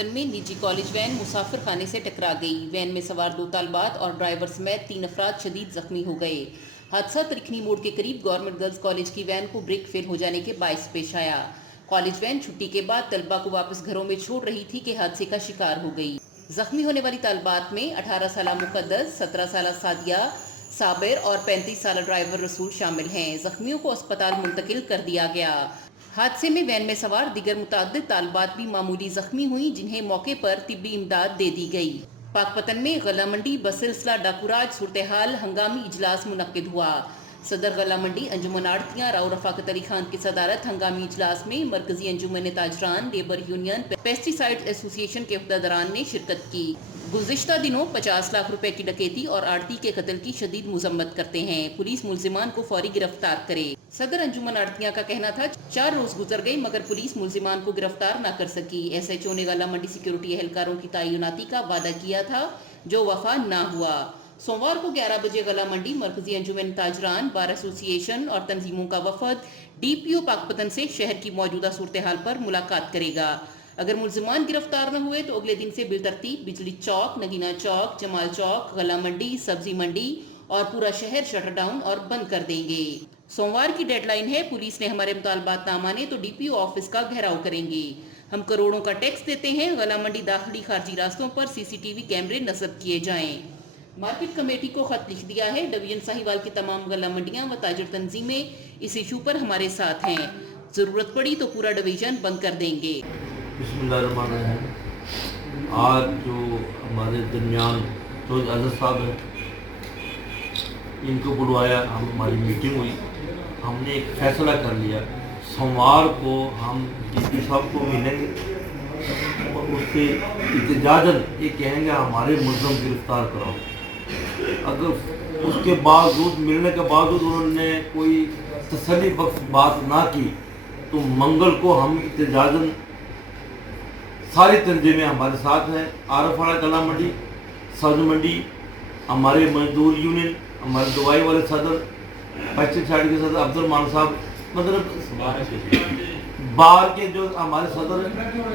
पाकपतन में निजी college van मुसाफिर खाने से टकरा गई। वैन में सवार 2 तालिबात और ड्राइवर समेत 3 अफराद शदीद जख्मी हो गए। हादसा तरिखनी मोड़ के करीब गवर्नमेंट गर्ल्स कॉलेज की वैन को ब्रेक फेल हो जाने के बायस पेश आया। कॉलेज वैन छुट्टी के बाद तलबा को वापस घरों में छोड़ रही थी कि हादसे का शिकार हो गई। जख्मी होने वाली तालिबात में 18 साल मुकद्दस, 17 साल सादिया साबिर और 35 साल ड्राइवर रसूल शामिल हैं। जख्मियों को अस्पताल मुंतकिल कर दिया गया। हादसे में वैन में सवार दिगर मुताद्दिद तालिबात भी मामूली जख्मी हुई, जिन्हें मौके पर तिब्बी इमदाद दे दी गई। पाकपतन में गला मंडी बसिलसिला डाकूराज सूरत-ए-हाल हंगामी इजलास मुनक्किद हुआ। सदर गला मंडी अंजुमन आड़तियां राव रफाकत अली खान की सदारत हंगामी इजलास में मरकजी अंजुमन ताजरान, लेबर यूनियन, पेस्टिसाइड एसोसिएशन के अहदेदारान ने शिरकत की। गुज़िश्ता दिनों 50 लाख रुपए की डकैती और आड़ती के कत्ल की शदीद मुजम्मत करते हैं। पुलिस मुल्जिमान को फौरी गिरफ्तार करे। सदर अंजुमन आड़तियां का कहना था 4 रोज गुजर गए मगर पुलिस मुल्जिमान को गिरफ्तार न कर सकी। SHO ने गला मंडी सिक्योरिटी एहलकारों की तैनाती का वादा किया था, जो वफा न हुआ। सोमवार को 11 बजे गला मंडी मरकजी अंजुमन ताजरान, बार एसोसिएशन और तंजीमों का वफद DPO पाकपतन से शहर की मौजूदा सूरत हाल पर मुलाकात करेगा। अगर मुल्जिमान गिरफ्तार न हुए तो अगले दिन से बिलतरतीब बिजली चौक, नगीना चौक, जमाल चौक, गला मंडी, सब्जी मंडी और पूरा शहर शटर डाउन और बंद कर देंगे। सोमवार की डेडलाइन है। पुलिस ने हमारे मुतालबात ना माने तो DPO ऑफिस का घेराव करेंगे। हम करोड़ों का टैक्स देते हैं। गला मंडी दाखिली खारजी रास्तों पर CCTV कैमरे नस्ब किए जाएं। मार्केट कमेटी को खत लिख दिया है। डिवीजन साहिवाल की तमाम गला मंडियां व ताजर तंजीमें इस इशू पर हमारे साथ हैं। जरूरत पड़ी तो पूरा डिवीजन बंद कर देंगे। बिस्मिल्लाहिर्रहमानिर्रहीम। आज जो हमारे दरमियान तो अजहर साहब हैं, इनको बुलवाया, हमारी मीटिंग हुई, हमने एक फैसला कर लिया सोमवार को हम DP साहब को मिलेंगे और उससे इत्तेजाजन ये कहेंगे हमारे मुल्ज़िम गिरफ्तार कराओ। अगर उसके बावजूद मिलने के बावजूद उन्होंने कोई तसल्ली बख्श बात ना की तो मंगल को हम इत्तेजाजन सारी तंजीमें हमारे साथ हैं। आरफ वाला गला मंडी, सब्ज मंडी, हमारे मजदूर यूनियन, हमारे दवाई वाले सदर, पेस्टिसाइड के सदर अब्दुल साहब, मतलब बार के जो हमारे सदर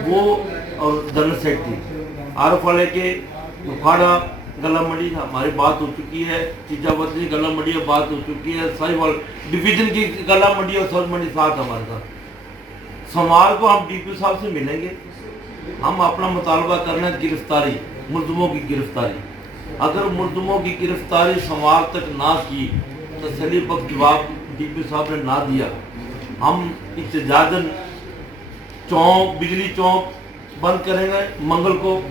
वो और जनरल सेक्रेटरी आरफ वाले के उखाड़ा गला मंडी हमारी बात हो चुकी है। चीचावती गला मंडी बात हो चुकी है। साहिवाल डिवीजन की गला मंडी और सब्ज मंडी साथ हमारे साथ। सोमवार को हम DPO साहब से मिलेंगे। हम अपना मुतालबा करना है गिरफ्तारी, मुल्ज़िमों की गिरफ्तारी। अगर मुल्ज़िमों की गिरफ्तारी सोमवार तक ना की, तसल्ली बख्श जवाब DPO साहब ने ना दिया, हम इत्तेजाजन चौक, बिजली चौक बंद करेंगे मंगल को।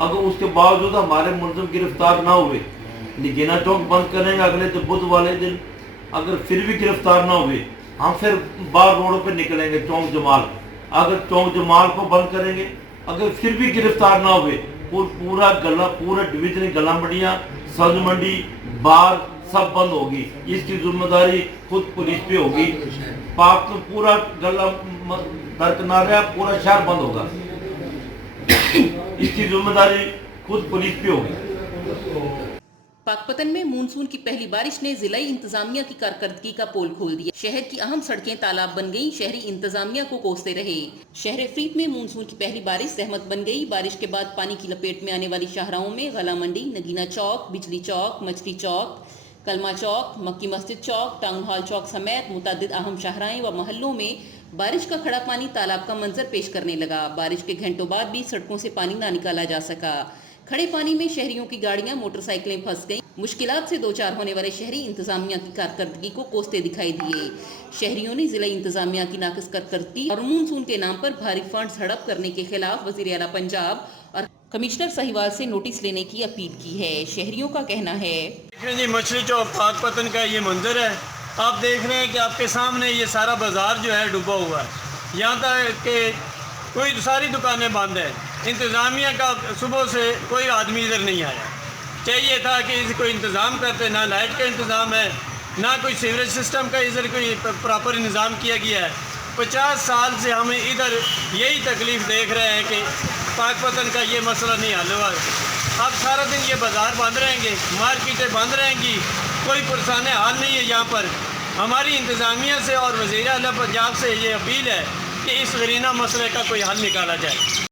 अगर उसके बावजूद हमारे मुल्ज़िम गिरफ्तार ना हुए, नगीना चौक बंद करेंगे अगले तो बुध वाले दिन। अगर फिर भी गिरफ्तार ना हुए, हम फिर बार रोड पे निकलेंगे चौक जमाल। अगर चौक जमाल को बंद करेंगे, अगर फिर भी गिरफ्तार ना हुए पूरा डिवीजन गला मंडियाँ, सब्ज मंडी, बार सब बंद होगी। इसकी जिम्मेदारी खुद पुलिस पे होगी। पाक तो पूरा गला दरकनार पूरा शहर बंद होगा। इसकी जिम्मेदारी खुद पुलिस पे होगी। पाकपतन में मानसून की पहली बारिश ने जिलाई इंतजामिया की कारकर्दगी का पोल खोल दिया। शहर की अहम सड़कें तालाब बन गईं। शहरी इंतजामिया को कोसते रहे। शहर फरीद में मानसून की पहली बारिश रहमत बन गई। बारिश के बाद पानी की लपेट में आने वाली शाहराहों में गला मंडी, नगीना चौक, बिजली चौक, मछली चौक, कलमा चौक, मक्की मस्जिद चौक, टाउन हॉल चौक समेत मुतअद्दिद अहम शाहराएं व महल्लों में बारिश का खड़ा पानी तालाब का मंजर पेश करने लगा। बारिश के घंटों बाद भी सड़कों से पानी ना निकाला जा सका। खड़े पानी में शहरियों की गाड़ियां, मोटरसाइकिलें फंस गईं। मुश्किलात से 2-4 होने वाले शहरी इंतजामिया की कारकर्दगी को कोसते दिखाई दिए। शहरियों ने जिला इंतजामिया की नाकिस कारकर्दगी और मानसून के नाम पर भारी फंड्स हड़प करने के खिलाफ वजीर आला पंजाब और कमिश्नर साहिवाल से नोटिस लेने की अपील की है। शहरियों का कहना है, जी मछली चौक पाकपतन का ये मंजर है। आप देख रहे हैं कि आपके सामने ये सारा बाजार जो है डूबा हुआ है। यहाँ तक कि कोई सारी दुकानें बंद है। इंतज़ामिया का सुबह से कोई आदमी इधर नहीं आया। चाहिए था कि इसको इंतज़ाम करते। ना लाइट का इंतज़ाम है, ना कोई सीवरेज सिस्टम का इधर कोई प्रॉपर इंतज़ाम किया गया है। 50 साल से हम इधर यही तकलीफ़ देख रहे हैं कि पाकपतन का ये मसला नहीं हल हुआ। अब सारा दिन ये बाज़ार बंद रहेंगे, मार्केटें बंद रहेंगी, कोई पुरसाने हाल नहीं है यहाँ पर। हमारी इंतज़ामिया से और वज़ीर आला पंजाब से ये अपील है कि इस गरीना मसले का कोई हल निकाला जाए।